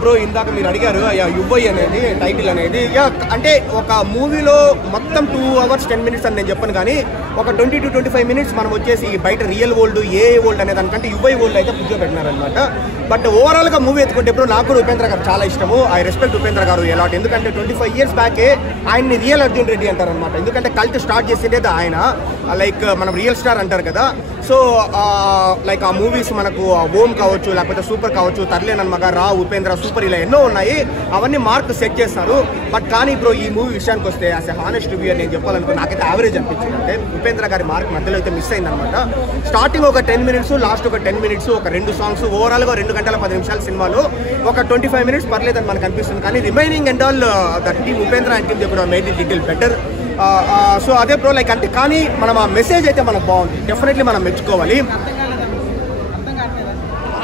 Bro ఇందాక మీరు అడిగారు యువై అనేది టైటిల్ అనేది అంటే ఒక మూవీలో మొత్తం 2 hours 10 minutes అని నేను చెప్పను కానీ ఒక 20 to 25 minutes మనం వచ్చేసి బయట రియల్ వరల్డ్ ఏ వరల్డ్ అనే దానికంటే యువై వరల్డ్ అయితే కూర్చోబెట్టినారనమాట. బట్ ఓవరాల్గా మూవీ ఎత్తుకుంటే ఇప్పుడు నాకు కూడా ఉపేంద్ర గారు చాలా ఇష్టము. ఐ రెస్పెక్ట్ ఉపేంద్ర గారు ఎలాట్. ఎందుకంటే 25 years బ్యాకే ఆయన్ని రియల్ అర్జున్ రెడ్డి అంటారనమాట. ఎందుకంటే కల్ట్ స్టార్ట్ చేసేది ఆయన, లైక్ మనం రియల్ స్టార్ అంటారు కదా. సో లైక్ ఆ మూవీస్ మనకు ఓం కావచ్చు, లేకపోతే సూపర్ కావచ్చు, తర్లేనన్మగ, రా, ఉపేంద్ర, సూపర్ ఇలా ఎన్నో ఉన్నాయి. అవన్నీ మార్క్ సెట్ చేస్తారు. బట్ కానీ ఇప్పుడు ఈ మూవీ విషయానికి వస్తే యాజ్ ఎ హానెస్ట్ రివ్యూ నేను చెప్పాలనుకో నాకైతే యావరేజ్ అనిపించింది. అంటే ఉపేంద్ర గారి మార్క్ మధ్యలో అయితే మిస్ అయిందనమాట. స్టార్టింగ్ ఒక 10 minutes, లాస్ట్ ఒక 10 minutes, ఒక 2 songs, ఓవరాల్గా 2 గంటల 10 నిమిషాల సినిమాలో ఒక 25 minutes పర్లేదని మనకు అనిపిస్తుంది. కానీ remaining and all that team Upendra and team దగ్గర made it little better. So అదే బ్రో లైక్ అంటే కానీ మనం ఆ మెసేజ్ అయితే మనకు బాగుంది. డెఫినెట్లీ మనం మెచ్చుకోవాలి.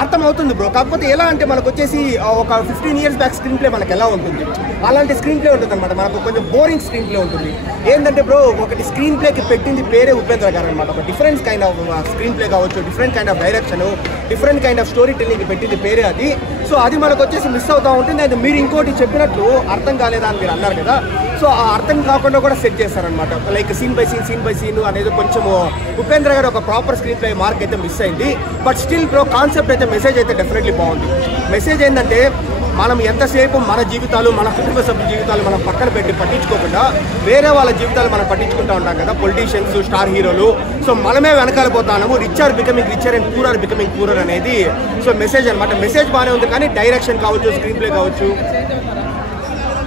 అర్థమవుతుంది బ్రో. కాకపోతే ఎలా అంటే మనకు వచ్చేసి ఒక 15 years బ్యాక్ స్క్రీన్ ప్లే మనకు ఎలా ఉంటుంది అలాంటి స్క్రీన్ ప్లే ఉంటుంది అనమాట. మనకు కొంచెం బోరింగ్ స్క్రీన్ ప్లే ఉంటుంది. ఏంటంటే బ్రో ఒకటి స్క్రీన్ ప్లేకి పెట్టింది పేరే ఉపేంద్ర గారు అనమాట. ఒక different kind of screenplay కావచ్చు, different kind of direction, different kind of storytelling పెట్టింది పేరే అది. సో అది మనకు వచ్చేసి మిస్ అవుతూ ఉంటుంది. అది మీరు ఇంకోటి చెప్పినట్లు అర్థం కాలేదా అని మీరు అన్నారు కదా. సో ఆ అర్థం కాకుండా కూడా సెట్ చేస్తారనమాట. లైక్ సీన్ బై సీన్ అనేది కొంచెం ఉపేంద్ర గారు ఒక ప్రాపర్ స్క్రీన్ ప్లే మార్క్ అయితే మిస్ అయింది. బట్ స్టిల్ బ్రో కాన్సెప్ట్ అయితే మెసేజ్ అయితే డెఫినెట్లీ బాగుంది. మెసేజ్ ఏంటంటే మనం ఎంతసేపు మన జీవితాలు, మన కుటుంబ సభ్యుల జీవితాలు మనం పక్కన పెట్టి పట్టించుకోకుండా వేరే వాళ్ళ జీవితాలు మనం పట్టించుకుంటూ ఉంటాం కదా, పొలిటీషియన్స్, స్టార్ హీరోలు. సో మనమే వెనకాల పోతాము. Rich are becoming richer and poor are becoming poorer అనేది సో మెసేజ్ అనమాట. మెసేజ్ బాగానే ఉంది కానీ డైరెక్షన్ కావచ్చు, స్క్రీన్ ప్లే కావచ్చు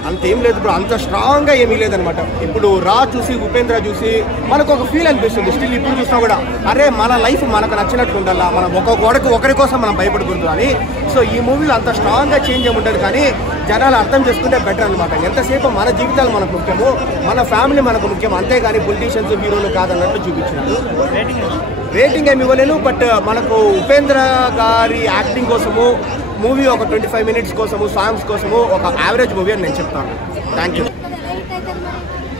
అంతేం లేదు బ్రో. అంత స్ట్రాంగ్గా ఏమీ లేదనమాట. ఇప్పుడు రా చూసి ఉపేంద్ర చూసి మనకు ఒక ఫీల్ అనిపిస్తుంది. స్టిల్ ఇప్పుడు చూసినా కూడా అరే మన లైఫ్ మనకు నచ్చినట్టు ఉండాలా, మనం ఒకరి కోసం మనం భయపడకూడదు అని. సో ఈ మూవీలో అంత స్ట్రాంగ్గా చేంజ్ ఏమి ఉంటుంది కానీ జనాలు అర్థం చేసుకుంటే బెటర్ అనమాట. ఎంతసేపు మన జీవితాలు మనకు ముఖ్యము, మన ఫ్యామిలీ మనకు ముఖ్యం, అంతేగాని పొలిటీషియన్స్ హీరోలు కాదన్నట్టు చూపించినారు. రేటింగ్ ఏమి ఇవ్వలేను. బట్ మనకు ఉపేంద్ర గారి యాక్టింగ్ కోసము మూవీ ఒక 25 minutes కోసము, సాంగ్స్ కోసము ఒక యావరేజ్ మూవీ అని నేను చెప్తాను. Thank you.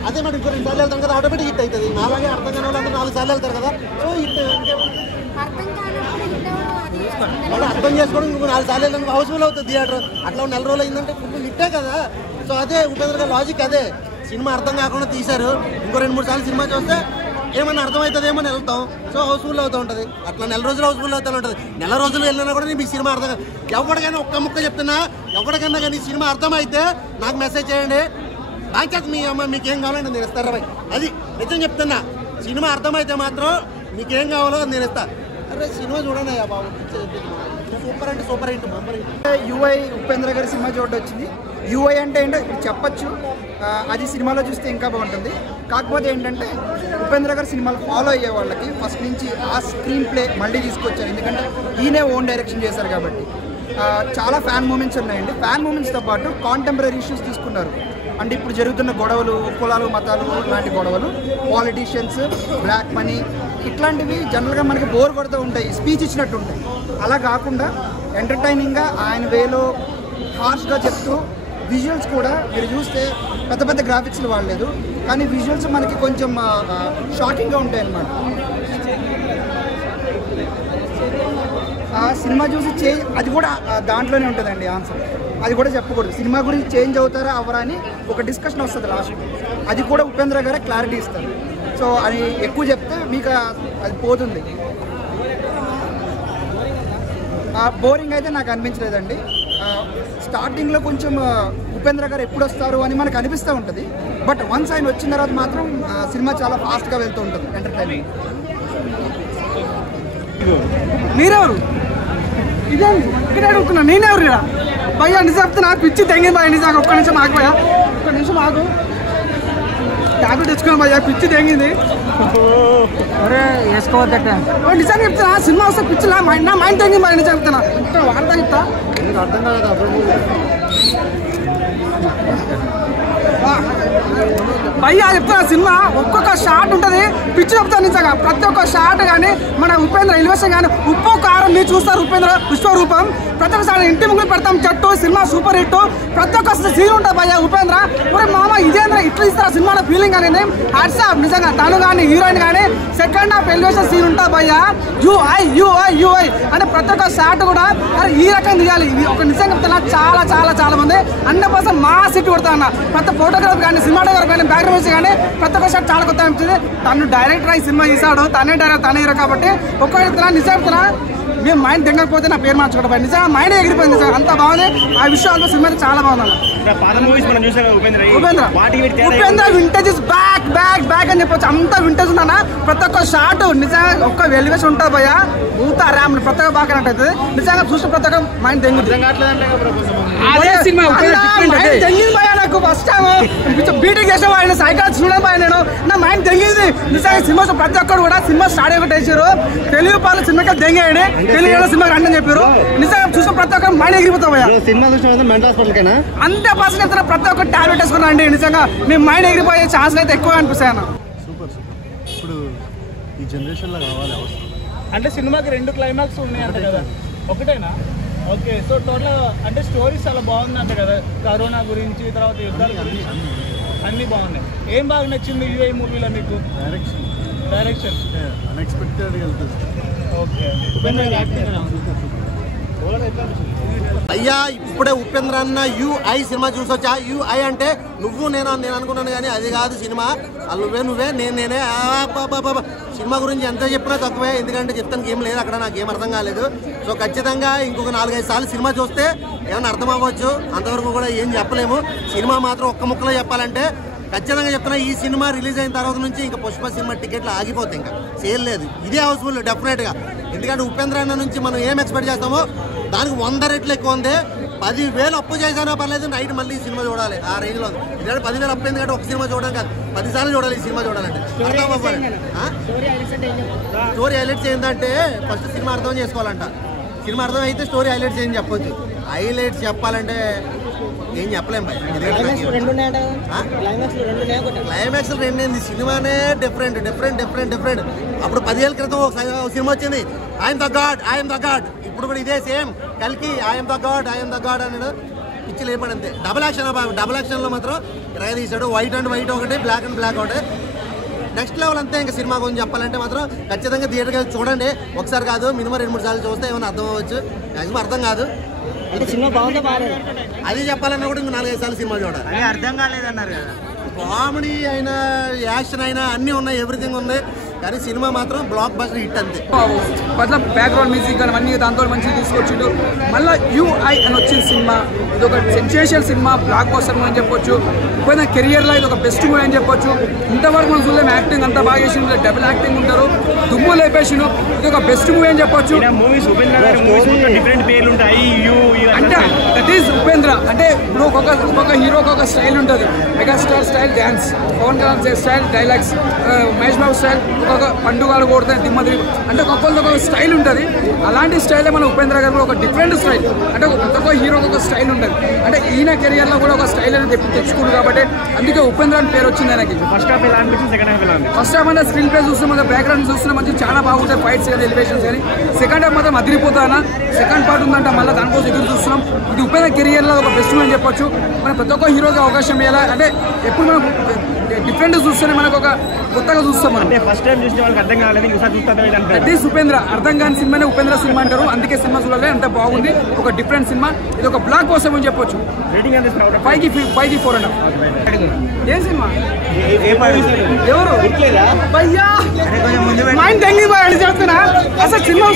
అదే మరి ఇంకో 2 సార్లు వెళ్తాం కదా, ఆటోమేటిక్ హిట్ అవుతుంది. నాలాగే అర్థం కాని వాళ్ళు 4 సార్లు వెళ్తారు కదా. సో హిట్ అర్థం చేసుకోవడం ఇంకో 4 సార్లు వెళ్ళడానికి హౌస్ఫుల్ అవుతుంది థియేటర్. అట్లా 4 రోజులు అయిందంటే ఫుల్ హిట్టే కదా. సో అదే ఉపేంద్ర గారి లాజిక్ అదే. సినిమా అర్థం కాకుండా తీశారు, ఇంకో 2-3 సార్లు సినిమా చూస్తే ఏమన్నా అర్థమవుతుంది ఏమని వెళ్తాం. సో హౌస్ఫుల్ అవుతూ ఉంటుంది. అట్లా 4 రోజులు హౌస్ఫుల్ అవుతూ ఉంటుంది. 4 రోజులు వెళ్ళినా కూడా మీకు సినిమా అర్థం కాదు. ఎవరికైనా ఒక్క ముక్క చెప్తున్నా, ఎవరికైనా కానీ సినిమా అర్థమైతే నాకు మెసేజ్ చేయండి. బాధ్యత మీ అమ్మ మీకేం కావాలంటే నేను ఇస్తారా భయ్. అది నిజం చెప్తున్నా. సినిమా అర్థమైతే మాత్రం మీకేం కావాలో నేను ఇస్తా. అరే సినిమా చూడండి అయ్యా బాబు, సూపర్ అంటే super hit, bumper hit. UI Upendra గారి సినిమా చూడడం వచ్చింది. యుఐ అంటే ఏంటో ఇప్పుడు చెప్పచ్చు, అది సినిమాలో చూస్తే ఇంకా బాగుంటుంది. కాకపోతే ఏంటంటే ఉపేంద్ర గారి సినిమాలు ఫాలో అయ్యే వాళ్ళకి ఫస్ట్ నుంచి ఆ స్క్రీన్ ప్లే మళ్ళీ తీసుకొచ్చారు. ఎందుకంటే ఈయనే ఓన్ డైరెక్షన్ చేశారు కాబట్టి చాలా ఫ్యాన్ మూమెంట్స్ ఉన్నాయండి. ఫ్యాన్ మూమెంట్స్తో పాటు కాంటెంపరీ ఇష్యూస్ తీసుకున్నారు. అంటే ఇప్పుడు జరుగుతున్న గొడవలు, కులాలు, మతాలు లాంటి గొడవలు, పాలిటీషియన్స్, బ్లాక్ మనీ, ఇట్లాంటివి జనరల్గా మనకి బోర్ కొడుతూ ఉంటాయి, స్పీచ్ ఇచ్చినట్టు ఉంటాయి. అలా కాకుండా ఎంటర్టైనింగ్గా ఆయన వేలో హార్ష్గా చెప్తూ, విజువల్స్ కూడా మీరు చూస్తే పెద్ద పెద్ద గ్రాఫిక్స్లు వాడలేదు కానీ విజువల్స్ మనకి కొంచెం షాకింగ్గా ఉంటాయి అన్నమాట. ఆ సినిమా చూసి అది కూడా దాంట్లోనే ఉంటుందండి ఆన్సర్. అది కూడా చెప్పకూడదు. సినిమా గురించి చేంజ్ అవుతారా అవరా అని ఒక డిస్కషన్ వస్తుంది లాస్ట్. అది కూడా ఉపేంద్ర గారే క్లారిటీ ఇస్తారు. సో అది ఎక్కువ చెప్తే మీకు అది పోతుంది. బోరింగ్ అయితే నాకు అనిపించలేదండి. స్టార్టింగ్లో కొంచెం ఉపేంద్ర గారు ఎప్పుడు వస్తారు అని మనకు అనిపిస్తూ ఉంటుంది. బట్ వన్స్ ఆయన వచ్చిన తర్వాత మాత్రం సినిమా చాలా ఫాస్ట్గా వెళ్తూ ఉంటుంది ఎంటర్టైన్మెంట్. మీరెవరు? ఇదే ఇక్కడ అడుగుతున్నా. నేనెవరు ఇక్కడ భయ్యా? నిజం చెప్తున్నా, పిచ్చి తెంగింది భయ్య. నిజంగా ఒక్క నిమిషం ఆగు భయ్యా, ఒక్క నిమిషం ఆగు. ట్యాబ్లెట్ తెచ్చుకున్నాం భయ్యా, పిచ్చి తెంగింది. అరే వేసుకోవద్దట. నిజంగా చెప్తున్నా, సినిమా వస్తే పిచ్చి నా మైండ్ తెంగింది భయ్య. నిజం చెప్తున్నా, వార్త చెప్తా. అర్థం కాదు. భయ్యా చెప్తున్నా సినిమా ఒక్కొక్క షాట్ ఉంటుంది పిచ్చి చెప్తాను నిజంగా ప్రతి ఒక్క షాట్ కానీ మన ఉపేంద్ర ఎలివేషన్ కానీ ఉప్పు కారం మీరు చూస్తారు ఉపేంద్ర విశ్వరూపం ప్రతి ఒక్కసారి ఇంటి ముగ్గురు పెడతాం చెట్టు సినిమా సూపర్ హిట్ ప్రతి ఒక్క సీన్ ఉంటుంది భయ్యా ఉపేంద్ర ఒరే మామ ఇదేంద్ర ఇట్లా ఇస్తారా సినిమాలో ఫీలింగ్ అనేది హ్యాట్సాప్ నిజంగా తను కానీ హీరోయిన్ కానీ సెకండ్ హాఫ్ ఎలివేషన్ సీన్ ఉంటుంది భయ్యా యూఐ అంటే ప్రతి ఒక్క షాట్ కూడా అరే ఈ రకం తీయాలి ఒక నిజంగా చెప్తున్నా చాలా చాలా చాలా మంది 100% మా సిట్ కొడతా అన్న ప్రతి ఫోటోగ్రాఫ్ కానీ సినిమాటోగ్రాఫ్ కానీ బ్యాక్గ్రౌండ్ మ్యూజిక్ కానీ ప్రతి ఒక్క షాట్ చాలా కొత్త అనిపించింది తను డైరెక్టర్ అయి సినిమా తీసాడు తనే డైరెక్టర్ తనే హీరో కాబట్టి ఒక్క నిజం చెప్తున్నా మేము మైండ్ తెగకపోతే నా పేరు మార్చుకోవడం నిజంగా మైండ్ ఎగిరిపోయింది సార్ అంత బాగుంది ఆ విషయాలు సినిమా చాలా బాగుంది ఉపేంద్ర వింటేజ్ ఇస్ బ్యాక్ అని చెప్పొచ్చు అంత వింటేజ్ ఉందన్న ప్రతి ఒక్క షాట్ నిజంగా ఒక్క ఎలివేషన్ ఉంటుంది భయ్య ఊత ర్యామ్ ప్రతి ఒక్క బాగా కనెక్ట్ అవుతుంది నిజంగా చూసిన ప్రతి ఒక్క మైండ్ తెంగింది భయ నాకు ఫస్ట్ టైం బీటెక్ చేసిన ఆయన సైకాలజీ చూడడం భయ నేను నా మైండ్ తెంగింది నిజంగా సినిమా ప్రతి ఒక్కరు కూడా సినిమా స్టార్ట్ అయిపోయి తెలుగు పాలు సినిమాకి తెంగేయండి తెలుగు సినిమాకి రండి అని చెప్పారు నిజంగా చూసిన ప్రతి ఒక్క మైండ్ ఎగిరిపోతాం భయ అంతే పర్సెంట్ ప్రతి ఒక్క టాబ్లెట్ వేసుకున్నా అండి నిజంగా మీ మైండ్ ఎగిరిపోయే ఛాన్స్లు అయితే ఎక్కువ అనిపిస్తాయి అన్న ఇప్పుడు ఈ జనరేషన్లో కావాలి అవసరం అంటే సినిమాకి 2 క్లైమాక్స్ ఉన్నాయంట కదా ఒకటేనా ఓకే సో టోటల్ అంటే స్టోరీస్ చాలా బాగుందంట కదా కరోనా గురించి తర్వాత యుద్ధాల గురించి అన్నీ బాగున్నాయి ఏం బాగా నచ్చింది యూఐ మూవీలో మీకు డైరెక్షన్ అన్ఎక్స్పెక్టెడ్గా వెళ్తుంది ఓకే అయ్యా ఇప్పుడే ఉపేంద్ర అన్న యూఐ సినిమా చూసొచ్చా యూఐ అంటే నువ్వు నేను అనుకున్నాను కానీ అది కాదు సినిమా నువ్వే నేనే సినిమా గురించి ఎంత చెప్పినా తక్కువే ఎందుకంటే చెప్తానికి ఏం లేదు అక్కడ నాకు ఏం అర్థం కాలేదు సో ఖచ్చితంగా ఇంకొక 4-5 సార్లు సినిమా చూస్తే ఏమైనా అర్థం అవ్వచ్చు అంతవరకు కూడా ఏం చెప్పలేము సినిమా మాత్రం ఒక్క ముక్కలో చెప్పాలంటే ఖచ్చితంగా చెప్తున్నా ఈ సినిమా రిలీజ్ అయిన తర్వాత నుంచి ఇంకా పుష్ప సినిమా టికెట్లు ఆగిపోతాయి ఇంకా సేల్ లేదు ఇదే హౌస్ఫుల్ డెఫినెట్గా ఎందుకంటే ఉపేంద్ర అన్న నుంచి మనం ఏం ఎక్స్పెక్ట్ చేస్తామో దానికి 100 రెట్లు ఎక్కువ ఉంది 10,000 అప్పు చేసినా పర్లేదు నైట్ మళ్ళీ ఈ సినిమా చూడాలి ఆ రేంజ్లో ఉంది ఎందుకంటే 10,000 అప్పు ఎందుకంటే ఒక సినిమా చూడడం కాదు 10 సార్లు చూడాలి ఈ సినిమా చూడాలంటే అర్థం అవ్వాలి స్టోరీ హైలైట్స్ ఏంటంటే ఫస్ట్ సినిమా అర్థం చేసుకోవాలంట సినిమా అర్థం అయితే స్టోరీ హైలైట్స్ ఏం చెప్పొచ్చు హైలైట్స్ చెప్పాలంటే ఏం చెప్పలేము భయ్ క్లైమాక్స్ 2 సినిమానే డిఫరెంట్ అప్పుడు 10 ఏళ్ళ క్రితం ఒక సినిమా వచ్చింది ఐఎమ్ ద గాడ్ ఇప్పుడు కూడా ఇదే సేమ్ కలికి ఐఎమ్ ద గాడ్ అన్నాడు పిచ్చి లేపడు అంతే డబుల్ యాక్షన్లో మాత్రం తీసాడు వైట్ అండ్ వైట్ ఒకటి బ్లాక్ అండ్ బ్లాక్ ఒకటి నెక్స్ట్ లెవెల్ అంతే ఇంకా సినిమా గురించి చెప్పాలంటే మాత్రం ఖచ్చితంగా థియేటర్కి వెళ్ళి చూడండి ఒకసారి కాదు మినిమం 2-3 సార్లు చూస్తే ఏమైనా అర్థం అవ్వచ్చు మ్యాక్సిమం అర్థం కాదు అది చెప్పాలన్నా కూడా ఇంకో 4-5 సార్లు సినిమా చూడాలి అర్థం కాలేదన్నారు కదా కామెడీ అయినా యాక్షన్ అయినా అన్నీ ఉన్నాయి ఎవ్రీథింగ్ ఉంది కానీ సినిమా మాత్రం బ్లాక్ బస్టర్ హిట్ అంతే మతలబ్ బ్యాక్గ్రౌండ్ మ్యూజిక్ కానీ అన్నీ దాంతో మంచిగా తీసుకొచ్చిండు మళ్ళీ యూఐ అని వచ్చిన సినిమా ఇది ఒక సెన్సేషనల్ సినిమా బ్లాక్ బస్టర్ అని చెప్పొచ్చు పోయిన కెరియర్లో ఇది ఒక బెస్ట్ మూవీ అని చెప్పొచ్చు ఇంతవరకు మనం చూడలేము యాక్టింగ్ అంతా బాగా చేసిండు డబుల్ యాక్టింగ్ ఉంటారు దుమ్ము లేపేసిండు ఇది ఒక బెస్ట్ మూవీ అని చెప్పొచ్చు అంటే దట్ ఈస్ ఉపేంద్ర అంటే ఇప్పుడు ఒక్కొక్క హీరోకి ఒక స్టైల్ ఉంటుంది megastar style dance Pawan Kalyan style dialogues Mahesh Babu style ఒక్కొక్క పండుగలు కొడతాయి దిమ్మదిరి అంటే ఒక్కొక్కరికి ఒక స్టైల్ ఉంటుంది అలాంటి స్టైలే మన ఉపేంద్ర గారు ఒక డిఫరెంట్ స్టైల్ అంటే ఒక్కొక్క హీరోకి ఒక స్టైల్ ఉంటుంది అంటే ఈయన కెరియర్లో కూడా ఒక స్టైల్ అనేది తెచ్చుకుంటు కాబట్టి అందుకే ఉపేంద్ర అని పేరు వచ్చింది ఆయనకి ఫస్ట్ హాఫ్ అంటే స్క్రీన్ ప్లే చూస్తే మన బ్యాక్గ్రౌండ్ చూస్తున్న మంచి చాలా బాగుంటాయి ఫైట్స్ కానీ ఎలివేషన్స్ కానీ సెకండ్ హాఫ్ మాత్రం అదిరిపోతానా సెకండ్ పార్ట్ ఉందంటే మళ్ళీ దానికోసం ఎదురు చూస్తున్నాం ఇది ఉపేంద్ర కెరియర్లో ఒక బెస్ట్ అని చెప్పొచ్చు మన ప్రతి ఒక్క హీరోకి అవకాశం ఇవ్వాలి అంటే ఎప్పుడు మనం డిఫరెంట్ చూస్తేనే మనకు ఒక కొత్తగా చూస్తాం మనం ఫస్ట్ టైం చూసిన వాళ్ళకి అర్థం కాలేదు అది ఉపేంద్ర అర్థం కాని సినిమానే ఉపేంద్ర సినిమా అంటారు అందుకే సినిమా చూడాలి అంత బాగుంది ఒక డిఫరెంట్ సినిమా ఇది ఒక బ్లాక్ కోసం అని చెప్పొచ్చు 5కి 4 అన్న ఏం సినిమా ఎవరు మైండ్ తెంగి పోయాడు చెప్తున్నా అసలు సినిమా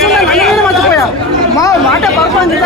మర్చిపోయా మా మాట పర్ఫార్మెన్స్